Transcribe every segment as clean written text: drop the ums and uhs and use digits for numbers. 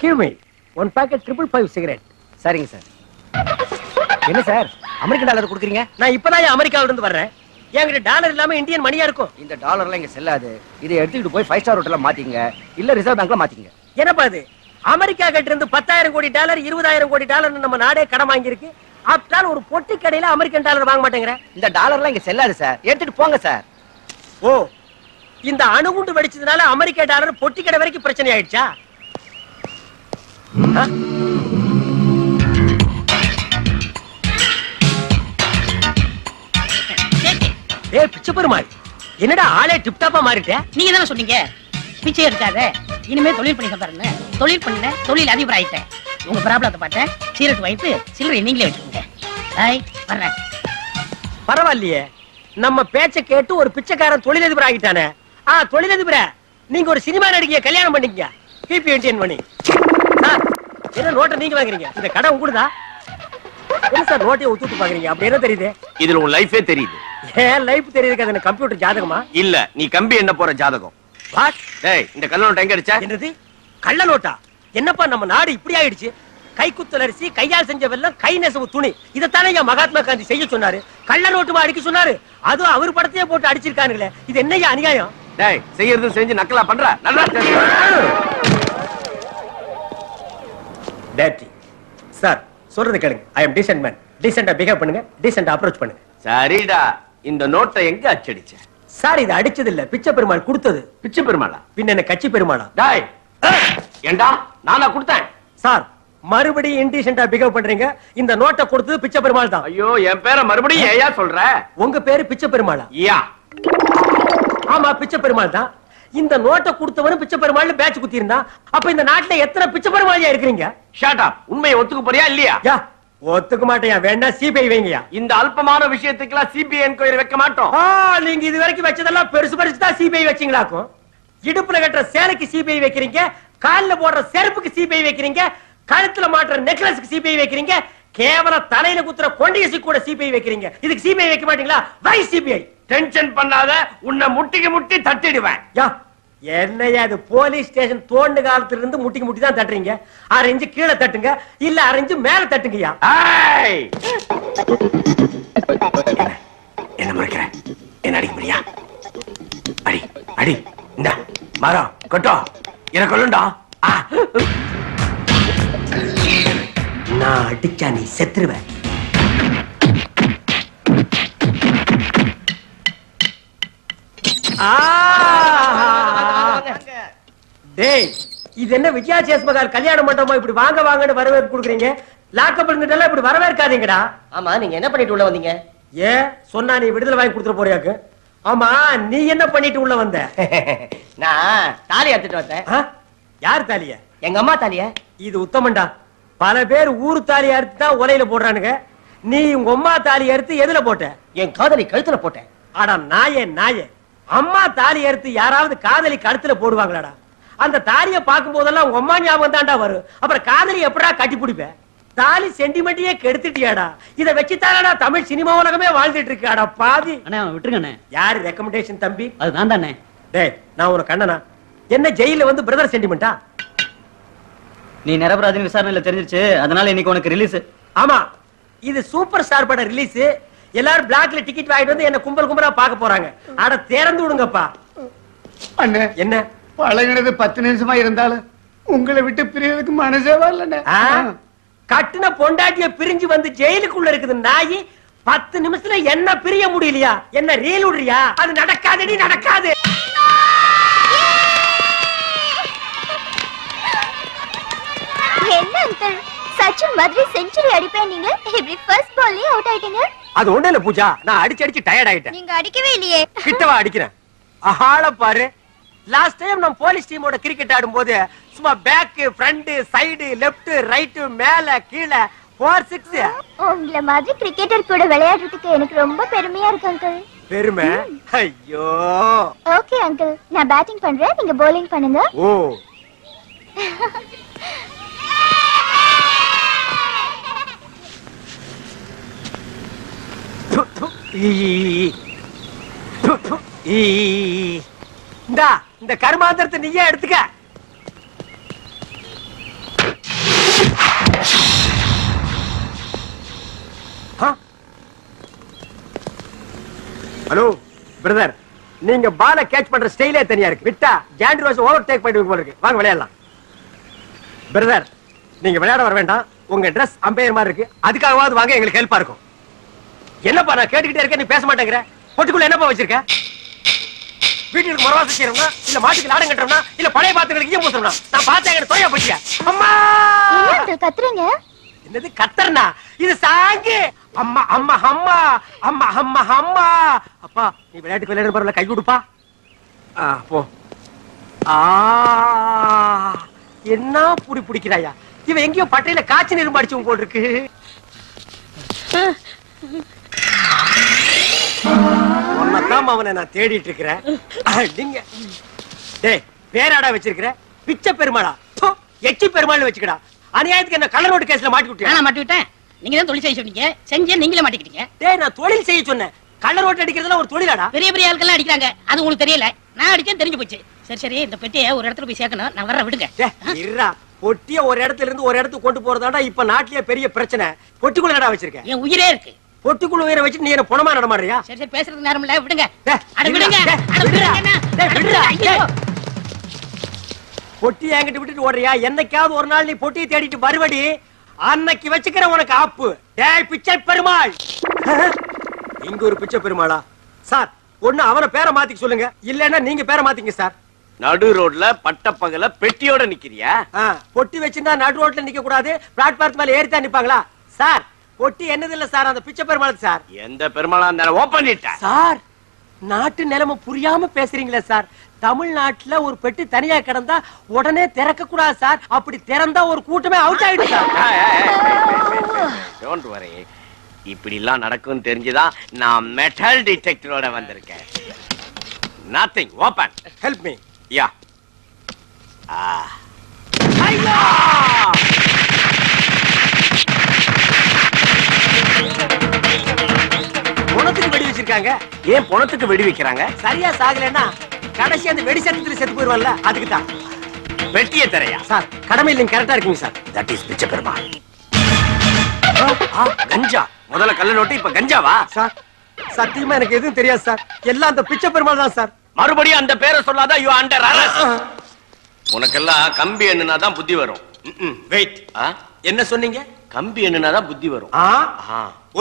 Give me one packet 555 cigarette. சரிங்க sir. என்ன sir American dollar கொடுக்குறீங்க? நான் இப்பதான் அமெரிக்காவில இருந்து வர்றேன். என்கிட்ட டாலர் இல்லாம இந்தியன் மணியா இருக்கும். இந்த டாலர்லாம் இங்க செல்லாது. இதை எடுத்துக்கிட்டு போய் 5 ஸ்டார் ஹோட்டல்ல மாத்திங்க, இல்ல ரிசர்வ் பேங்க்ல மாத்திங்க. என்னப்பா இது? அமெரிக்கா கிட்ட இருந்து 10,000 கோடி டாலர் 20,000 கோடி டாலர் நம்ம நாடே கடன் வாங்கி இருக்கு. ஆப்டால் ஒரு பொட்டி கடையில அமெரிக்கன் டாலர் வாங்க மாட்டேங்கிற. இந்த டாலர்லாம் இங்க செல்லாது சார், எடுத்துட்டு போங்க சார். ஓ, இந்த அணுகுண்டு வெடிச்சதுனால அமெரிக்கா டாலர் பொட்டி கடை வரைக்கும் பிரச்சனை ஆயிடுச்சா? ஏய் பிச்சை பெருமாள், என்னடா ஆளே டிப் டாப்பா மாறிட்ட? நீங்க தானே சொன்னீங்க பிச்சை எடுக்காத, இனிமே தொழில் பண்ணி பாருங்க. தொழில் பண்ண தொழில் அதிபர் ஆயிட்டேன். உங்க ப்ராப்ளத்தை பார்த்தேன். சீரட் வைப்பு சில்லறை நீங்களே வச்சுக்கோங்க. ஹாய் வர்றேன். பரவாயில்லையே, நம்ம பேச்ச கேட்டு ஒரு பிச்சைக்காரன் தொழிலதிபர் ஆகிட்டானே. தொழிலதிபர, நீங்க ஒரு சினிமா நடிகைய கல்யாணம் பண்ணிக்கங்க. கீப் மெயின்டைன் பண்ணி. சார், என்ன நோட்டை நீங்க வாங்குறீங்க? இந்த கடை உங்களுதா? என்ன சார் நோட்டையை ஒத்துட்டு பாக்குறீங்க? அப்படி என்ன தெரியுது? இதுல உன் லைஃபே தெரியுது. ஏன் லைஃப் தெரியுது? அது கம்ப்யூட்டர் ஜாதகமா? இல்ல, நீ கம்பி என்ன போற ஜாதகம். வாட்? டேய், இந்த கள்ள நோட்டு எங்க அடிச்ச? என்னது கள்ள நோட்டா? என்னப்பா நம்ம நாடு இப்படி ஆயிடுச்சு? கைக்குத்தல் அரிசி, கையால் செஞ்ச வெல்லம், கை நெசவு துணி, இதைத்தானே மகாத்மா காந்தி செய்ய சொன்னாரு. கள்ள நோட்டுமா அடிக்க சொன்னாரு? அதுவும் அவர் படத்தையே போட்டு அடிச்சிருக்கானுங்களே, இது என்னையா அநியாயம்? டேய், செய்யறது செஞ்சு நக்கலா பண்ற. நல்லா டேட்டி சார், சொல்றது கேளுங்க. ஐ அம் டீசன்ட் மேன். டீசென்ட்டா பிஹேவ் பண்ணுங்க, டீசென்ட்டா அப்ரோச் பண்ணுங்க. சரிடா, இந்த நோட்டை எங்க அச்சடிச்ச? சார், இது அடிச்சது இல்ல, பிச்சை பெருமாள் கொடுத்தது. பிச்சை பெருமாளா? பின்ன என்ன கட்சி பெருமாளா? டேய், ஏண்டா நானா கொடுத்தேன்? சார், மறுபடியும் இன்டீசென்ட்டா பிஹேவ் பண்றீங்க. இந்த நோட்டை கொடுத்தது பிச்சை பெருமாள் தான். ஐயோ, என் பேரை மறுபடியும் ஏயா சொல்ற? உங்க பேரு பிச்சை பெருமாளா? யா. ஆமா, பிச்சை பெருமாள் தான். இந்த நோட்டை கொடுத்தவனும் பிச்சை பெருமாள் பேட்ச் குத்தி இருந்தா, அப்ப இந்த நாட்டுல எத்தனை பிச்சை பெருமாளியா இருக்கிறீங்க? Shut up. உண்மையை ஒத்துக்க போறியா இல்லையா? யா, ஒத்துக்க மாட்டேயா. வேணா சிபிஐ வைங்கயா. இந்த அல்பமான விஷயத்துக்குலாம் சிபிஐ என்கொயரி வைக்க மாட்டோம். நீங்க இது வரைக்கும் வச்சதெல்லாம் பெருசு பெருசு தான் சிபிஐ வச்சீங்களாக்கும். இடுப்புல கட்டுற சேலைக்கு சிபிஐ வைக்கிறீங்க, கால்ல போடுற செருப்புக்கு சிபிஐ வைக்கிறீங்க, கழுத்துல மாட்டுற நெக்லஸ்க்கு சிபிஐ வைக்கிறீங்க, கேவல தலையில குத்துற கொண்டிகசி கூட சிபிஐ வைக்கிறீங்க. இதுக்கு சிபிஐ வைக்க மாட்டீங்களா? வை சிபிஐ. டென்ஷன் பண்ணாத, உன்னை முட்டிக்கு முட்டி தட்டிடுவேன். யா, என்னையா இது? போலீஸ் ஸ்டேஷன் தோண்டு காலத்துல இருந்து முட்டிக்கு முட்டி தான் தட்டுறீங்க. 6 இன்ச்சு கீழே தட்டுங்க, இல்ல 6 இன்ச்சு மேல தட்டுங்கய்யா. என்ன முறைக்கிற? என்ன அடிக்க முடியா? அடி அடி. இந்த மரம் கொட்டோ, எனக்கு கொள்ளுண்டா. நான் அடிச்சா நீ செத்துருவேன். டேய், இது என்ன விஜயாசேஸ் மகால் கல்யாண மண்டபமா? இப்படி வாங்க வாங்கன்னு வரவேற்பு கொடுக்குறீங்க. லாக்கப் இருந்துட்டெல்லாம் இப்படி வரவேற்காதீங்கடா. ஆமா, நீங்க என்ன பண்ணிட்டு உள்ள வந்தீங்க? ஏன் சொன்னா நீ விடுதலை வாங்கி கொடுத்துட போறியாக்கு? ஆமா, நீ என்ன பண்ணிட்டு உள்ள வந்த? நான் தாலி எடுத்துட்டு வந்தேன். யார் தாலிய? எங்க அம்மா தாலிய. இது உத்தமண்டா. பல பேர் ஊரு தாலி அறுத்து தான் உலையில போடுறானுங்க. நீ உங்க அம்மா தாலி அறுத்து எதுல போட்ட? என் காதலி கழுத்துல போட்டேன். ஆடா நாயே நாயே, அம்மா தாலி அறுத்து யாராவது காதலி கழுத்துல போடுவாங்களாடா? அந்த தாலியை பார்க்கும் போதெல்லாம் உங்க அம்மா ஞாபகம் தான்டா வரும். அப்புறம் காதலி எப்படா கட்டி பிடிப்ப? தாலி சென்டிமெண்ட்டையே கெடுத்துட்டியாடா. இத வச்சுதானடா தமிழ் சினிமா உலகமே வாழ்ந்துட்டு இருக்காடா பாவி. அண்ணா விட்டுருங்க. யாரு ரெக்கமெண்டேஷன் தம்பி? அது நான் தானே. டேய், நான் உனக்கு கண்ணனா? என்ன ஜெயில வந்து பிரதர் சென்டிமெண்டா? நீ நிரபராதின்னு விசாரணையில தெரிஞ்சிருச்சு, அதனால இன்னைக்கு உனக்கு ரிலீஸ். ஆமா, இது சூப்பர் ஸ்டார் பட ரிலீஸ். எல்லாரும் பிளாக்ல டிக்கெட் வாங்கிட்டு வந்து என்ன கும்பல் கும்பலா பார்க்க போறாங்க. அட திறந்து விடுங்கப்பா. அண்ணே, என்ன பழகினது 10 நிமிஷமா இருந்தாலும் உங்களை விட்டு பிரியறதுக்கு மனசே வரலண்ணே. கட்டுன பொண்டாட்டிய பிரிஞ்சு வந்து ஜெயிலுக்குள்ள இருக்குது நாயி. 10 நிமிஷத்துல என்ன பிரிய முடியலையா? என்ன ரீல் விடுறியா? அது நடக்காதடி, நடக்காது. என்ன அங்கிள், சச்சின் மாதிரி செஞ்சுரி அடிப்பேன், நீங்க இப்படி ஃபர்ஸ்ட் பால்லே அவுட் ஆயிட்டீங்க. அது ஒண்ணு இல்ல பூஜா, நான் அடிச்சு அடிச்சு டயர்ட் ஆயிட்டேன். நீங்க அடிக்கவே இல்லையே. கிட்டவா அடிக்கிறேன். ஆள பாரு. லாஸ்ட் டைம் நம்ம போலீஸ் டீமோட கிரிக்கெட் ஆடும்போது சும்மா back, front, side, left, right, மேல கீழே 4 6. உங்கள மாதிரி கிரிக்கெட்டர் கூட விளையாடுறதுக்கு எனக்கு ரொம்ப பெருமையா இருக்கு அங்கிள். பெருமை? ஐயோ. ஓகே அங்கிள், நான் பேட்டிங் பண்றேன், நீங்க bowling பண்ணுங்க. ஓ. இந்த கர்மாந்திரத்தை நீயே எடுத்துக்க. ஹலோ பிரதர், நீங்க பால கேட்ச் பண்ற ஸ்டைலே தனியா இருக்கு. விட்டா ஜாண்ட்ரோஸ் ஓவர் டேக் பண்ணிடுவீங்க போல இருக்கு. வாங்க விளையாடலாம். பிரதர், நீங்க விளையாட வர வேண்டாம். உங்க Dress அம்பையர் மாதிரி இருக்கு. அதுக்காகவாவது வாங்க, எங்களுக்கு ஹெல்ப்பா இருக்கும். என்னப்பா நான் கேட்டுக்கிட்டே இருக்கேன், நீ பேச மாட்டேங்கிற. பொட்டுக்குள்ள என்னப்பா வச்சிருக்க? வீட்டுக்கு மரவாசம் செய்யறோம்னா, இல்ல மாட்டுக்கு லாடம் கட்டுறோம்னா, இல்ல பழைய பாத்துகளுக்கு ஈயம் பூசுறோம்னா? நான் பார்த்தேன், எங்க தொலையா போச்சியா? அம்மா கத்துறீங்க? என்னது கத்தர்னா? இது சாங்கு. அம்மா அம்மா அம்மா அம்மா அம்மா அம்மா. அப்பா நீ விளையாட்டுக்கு விளையாடு பரவாயில்ல, கை கொடுப்பா. போ. என்ன புடி பிடிக்கிறாயா? இவன் எங்கேயோ பட்டையில காய்ச்சி நெரும்பு அடிச்சு போல் இருக்கு. உன்னதான் அவனை நான் தேடிட்டு இருக்கிறேன். நீங்க டேய் பேராடா வச்சிருக்கிற? பிச்சை பெருமாளா? எச்சி பெருமாள் வச்சுக்கடா. அநியாயத்துக்கு என்ன கள்ள நோட்டு கேஸ்ல மாட்டி விட்டியா? நான் மாட்டி விட்டேன். நீங்க தான் தொழில் செய்ய சொன்னீங்க, செஞ்சே நீங்களே மாட்டிக்கிட்டீங்க. டேய் நான் தொழில் செய்ய சொன்னேன். கள்ள நோட்டு அடிக்கிறதுல ஒரு தொழிலாடா? பெரிய பெரிய ஆட்கள் அடிக்கிறாங்க, அது உங்களுக்கு தெரியல. நான் அடிச்சேன், தெரிஞ்சு போச்சு. சரி சரி, இந்த பெட்டியை ஒரு இடத்துல போய் சேர்க்கணும். நான் வர விடுங்க. இருடா, பொட்டிய ஒரு இடத்துல இருந்து ஒரு இடத்துக்கு கொண்டு போறதாடா இப்ப நாட்டிலேயே பெரிய பிரச்சனை. பொட்டிக்குள்ள என்னடா வச்சிருக்க? என் உயிரே இருக்கு. பொட்டிக்குள்ள உயிரை வச்சு நீ என்ன பணமா நடமாடுறியா? சரி சரி, பேசுறதுக்கு நேரம் இல்ல, விடுங்க. டேய், அட விடுங்க. அட விடுடா. விடுங்க. டேய், விடுடா. ஐயோ. பொட்டி என்கிட்ட விட்டுட்டு ஓடுறியா? என்னைக்காவது ஒரு நாள் நீ பொட்டியை தேடிட்டு வருவடி, அன்னைக்கு வச்சுக்கிற உனக்கு ஆப்பு. டேய் பிச்சை பெருமாள். இங்க ஒரு பிச்சை பெருமாளா? சார், ஒண்ணு அவனை பேரை மாத்திக்க சொல்லுங்க, இல்லன்னா நீங்க பேரை மாத்திங்க சார். நடு ரோட்ல பட்டப்பகல பெட்டியோட நிக்கிறியா? பொட்டி வச்சிருந்தா நடு ரோட்ல நிக்க கூடாது, பிளாட்பார்ம் மேல ஏறித்தான் நிப்பாங்களா? சார், பொட்டி என்னது இல்ல சார், அந்த பிச்சை பெருமாள் சார். எந்த பெருமாளா இருந்தாலும் ஓபன் பண்ணிட்ட சார். நாட்டு நிலைமை புரியாம பேசுறீங்களே சார். தமிழ்நாட்டுல ஒரு பெட்டி தனியா கிடந்தா உடனே திறக்க கூடாது சார். அப்படி திறந்தா ஒரு கூட்டமே அவுட் ஆயிடும் சார். Don't worry. இப்படி எல்லாம் நடக்கும் தெரிஞ்சுதான் நான் மெட்டல் டிடெக்டரோட வந்திருக்கேன். Nothing, open. Help me. Yeah. ஐயா! பொணத்துக்கு வெடி வச்சிருக்காங்க. ஏன் பொணத்துக்கு வெடி வைக்கிறாங்க? சரியா சாகலன்னா கடைசி அந்த வெடி சத்தத்துல செத்து போயிருவான்ல, அதுக்கு தான். வெட்டிய தரையா? சார், கடமை இல்லைங்க, கரெக்டா இருக்குங்க சார். தட் இஸ் பிச்சை பெருமாள். கஞ்சா. முதல்ல கள்ள நோட்டு, இப்ப கஞ்சாவா? சார், சத்தியமா எனக்கு எதுவும் தெரியாது சார். எல்லாம் அந்த பிச்சை பெருமாள் தான் சார். மறுபடியும் அந்த பேரை சொல்லாத, யூ அண்டர் அரெஸ்ட். உனக்கெல்லாம் கம்பி எண்ணுனா தான் புத்தி வரும். வெயிட், என்ன சொன்னீங்க? கம்பி எண்ணுனா தான் புத்தி வரும்.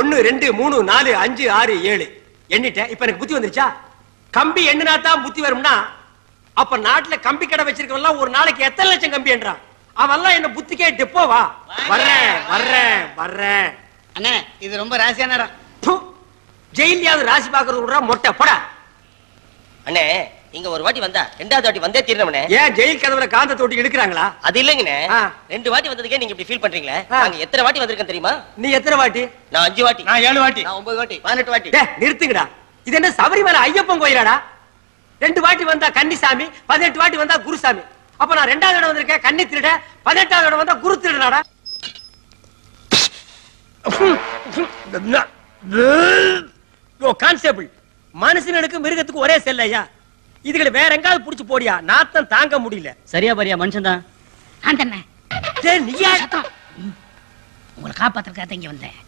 1 2 3 4 5 6 7 எண்ணிட்டேன். இப்ப எனக்கு புத்தி வந்துருச்சா? கம்பி எண்ணினா தான் புத்தி வரும்னா, அப்ப நாட்டுல கம்பி கடை வச்சிருக்கவெல்லாம் ஒரு நாளைக்கு எத்தனை லட்சம் கம்பி என்றான்? அவெல்லாம் என்ன புத்திக்கே டெப்போவா? வர்றேன் வர்றேன் வர்றேன். அண்ணே, இது ரொம்ப ராசியான இடம். ஜெயிலியாவது ராசி பாக்குறது விடுறா, மொட்டை போடா. அண்ணே, இங்க ஒரு வாட்டி வந்தா ரெண்டாவது வாட்டி வந்தே தீரணும்னே. ஏன் ஜெயில் கதவுல காந்த தொட்டி எடுக்கிறாங்களா? அது இல்லங்கண்ணே, 2 வாட்டி வந்ததுக்கே நீங்க இப்படி ஃபீல் பண்றீங்களே. நாங்க எத்தனை வாட்டி வந்திருக்கேன் தெரியுமா? நீ எத்தனை வாட்டி? நான் 5 வாட்டி. நான் 7 வாட்டி. நான் 9 வாட்டி. 18 வாட்டி. நிறுத்துங்கடா. இது என்ன சபரிமலை ஐயப்பன் கோயிலாடா? 2 வாட்டி வந்தா கன்னிசாமி, 18 வாட்டி வந்தா குருசாமி. அப்ப நான் 2வது இடம் வந்திருக்கேன் கன்னி திருட, 18வது இடம் வந்தா குரு திருடனாடா? கான்ஸ்டபிள், மனுஷனுக்கு மிருகத்துக்கு ஒரே செல்லையா? இதுகளை வேற எங்காவது புடிச்சு போடியா, நாத்தம் தாங்க முடியல. சரியா பாரியா மனுஷன் தான். உங்களை காப்பாத்துறதுக்காக இங்க வந்தேன்.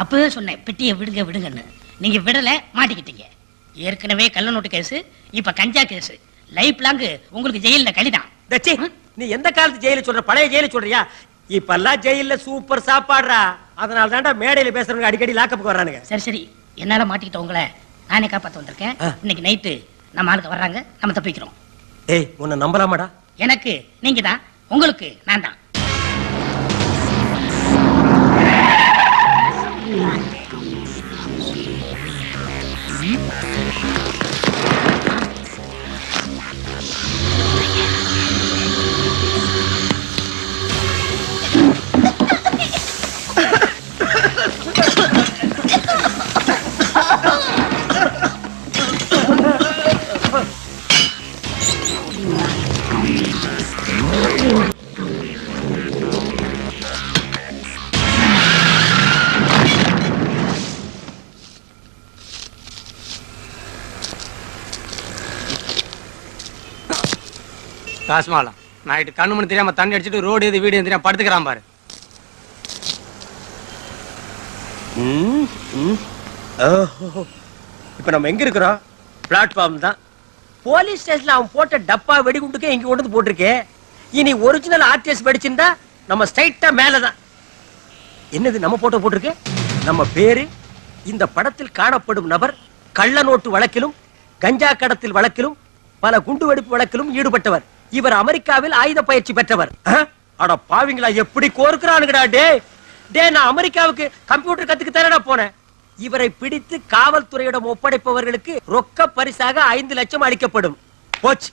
அப்பவே சொன்னேன் பெட்டியை விடுங்க விடுங்கன்னு. நீங்க விடல, மாட்டிக்கிட்டீங்க. ஏற்கனவே கள்ள நோட்டு கேஸ், இப்ப கஞ்சா கேஸ். லைஃப் லாங் உங்களுக்கு ஜெயில கழிதான். நீ எந்த காலத்து ஜெயில சொல்ற? பழைய ஜெயில சொல்றியா? இப்பெல்லாம் ஜெயில சூப்பர் சாப்பாடுறா. அதனால தான்டா மேடையில பேசுறவங்க அடிக்கடி லாக்கப்புக்கு வர்றானுங்க. சரி சரி, என்னால மாட்டிக்கிட்ட உங்களை நானே காப்பாத்த வந்திருக்கேன். இன்னைக்கு நைட்டு நம்ம ஆளுக்கு வர்றாங்க, நம்ம தப்பிக்கிறோம். ஏய், உன்னை நம்பலாமாடா? எனக்கு நீங்க தான், உங்களுக்கு நான் தான். காசுமாலாம் நைட்டு கண்ணு மணி தெரியாம தண்ணி அடிச்சுட்டு ரோடு எது வீடு தெரியாம படுத்துக்கிறான் பாரு. இப்ப நம்ம எங்க இருக்கிறோம்? பிளாட்ஃபார்ம் தான். போலீஸ் ஸ்டேஷன்ல அவன் போட்ட டப்பா வெடிகுண்டுக்கே இங்க கொண்டு வந்து போட்டிருக்கே. இனி ஒரிஜினல் ஆர்டிஎஸ் வெடிச்சிருந்தா நம்ம ஸ்ட்ரைட்டா மேலதான். என்னது நம்ம போட்டோ போட்டிருக்கு? நம்ம பேரு, இந்த படத்தில் காணப்படும் நபர் கள்ள நோட்டு வழக்கிலும் கஞ்சா கடத்தல் வழக்கிலும் பல குண்டு வெடிப்பு வழக்கிலும் ஈடுபட்டவர். இவர் அமெரிக்காவில் ஆயுத பயிற்சி பெற்றவர். அட பாவிங்களா, எப்படி கோர்க்கிறானுங்கடா. டே நான் அமெரிக்காவுக்கு கம்ப்யூட்டர் கத்துக்கு தரடா போனேன். இவரை பிடித்து காவல்துறையிடம் ஒப்படைப்பவர்களுக்கு ரொக்க பரிசாக 5 லட்சம் அளிக்கப்படும். போச்சு,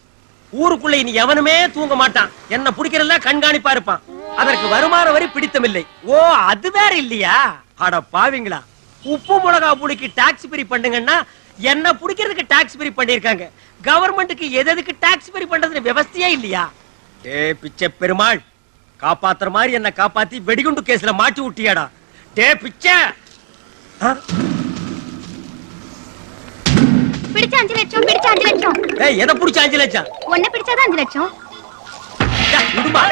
ஊருக்குள்ள இனி எவனுமே தூங்க மாட்டான். என்ன பிடிக்கிறதா கண்காணிப்பா இருப்பான். அதற்கு வருமான வரி பிடித்தமில்லை. ஓ, அது வேற இல்லையா? அட பாவிங்களா, உப்பு மிளகா புளிக்கு டாக்ஸ் ஃப்ரீ பண்ணுங்கன்னா என்ன பிடிக்கிறதுக்கு டாக்ஸ் ஃப்ரீ பண்ணிருக்காங்க. கவர்மெண்ட்டுக்கு எதுக்கு டாக்ஸ் ஃப்ரீ பண்றதுன்னு விவசாயே இல்லையா? பிச்சை பெருமாள், காப்பாத்துற மாதிரி என்ன காப்பாத்தி வெடிகுண்டு கேஸ்ல மாட்டி விட்டியாடா. பிச்சை பிடிச்ச 5 லட்சம், பிடிச்ச 5 லட்சம். எதை பிடிச்ச 5 லட்சம்? ஒன்ன பிடிச்சாதான் 5 லட்சம். விடுமா?